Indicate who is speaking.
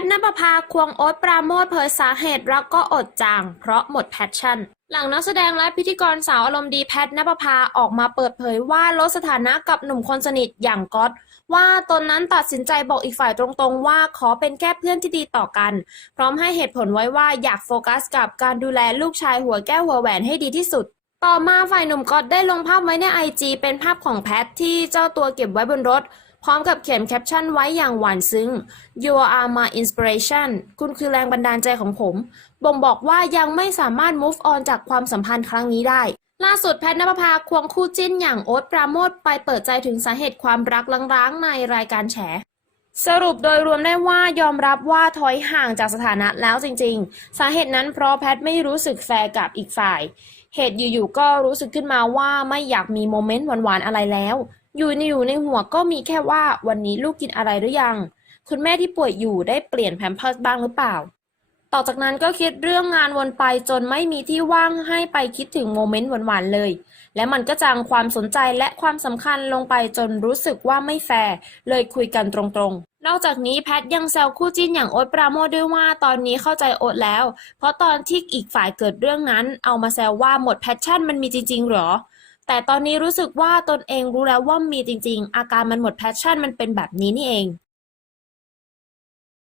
Speaker 1: ทนภพาควงโอ๊ตปราโมทเผยสาเหตุรักก็อดจาง เพราะหมดแพชชั่น หลังนักแสดงและพิธีกรสาวอารมณ์ดีแพทนภพาออกมาเปิดเผยว่าลดสถานะกับหนุ่มคนสนิทอย่างก๊อตว่าตนนั้นตัดสินใจบอกอีกฝ่ายตรงๆ ว่าขอเป็นแค่เพื่อนที่ดีต่อกัน พร้อมให้เหตุผลไว้ว่าอยากโฟกัสกับการดูแลลูกชายหัวแก้วหัวแหวนให้ดีที่สุด ต่อมาฝ่ายหนุ่มก๊อตได้ลงภาพไว้ในไอจเป็นภาพของแพทที่เจ้าตัวเก็บไว้บนรถ พร้อมกับเขียนแคปชั่นไว้อย่างหวานซึ้ง You are my inspiration คุณคือแรงบันดาลใจของผม บ่งบอกว่ายังไม่สามารถ move on จากความสัมพันธ์ครั้งนี้ได้ ล่าสุดแพทย์นภพาควงคู่จิ้นอย่างโอ๊ตปราโมทไปเปิดใจถึงสาเหตุความรักล้างๆในรายการแฉสรุปโดยรวมได้ว่ายอมรับว่าถอยห่างจากสถานะแล้วจริงๆ สาเหตุนั้นเพราะแพทย์ไม่รู้สึกแฟร์กับอีกฝ่าย เหตุอยู่ๆก็รู้สึกขึ้นมาว่าไม่อยากมีโมเมนต์หวานๆอะไรแล้ว อยู่ในอยู่ในหัวก็มีแค่ว่าวันนี้ลูกกินอะไรหรือยัง คุณแม่ที่ป่วยอยู่ได้เปลี่ยนแพมเพิร์สบ้างหรือเปล่า ต่อจากนั้นก็คิดเรื่องงานวนไปจนไม่มีที่ว่างให้ไปคิดถึงโมเมนต์หวานๆเลย และมันก็จางความสนใจและความสำคัญลงไปจนรู้สึกว่าไม่แฟร์เลยคุยกันตรงๆ นอกจากนี้แพทยังแซวคู่จิ้นอย่างโอ๊ตปราโมทด้วยว่าตอนนี้เข้าใจโอ๊ตแล้ว เพราะตอนที่อีกฝ่ายเกิดเรื่องนั้น เอามาแซวว่าหมดแพชชั่นมันมีจริงๆหรอ แต่ตอนนี้รู้สึกว่าตนเองรู้แล้วว่ามีจริง ๆ อาการมันหมดแพชชั่นมันเป็นแบบนี้นี่เอง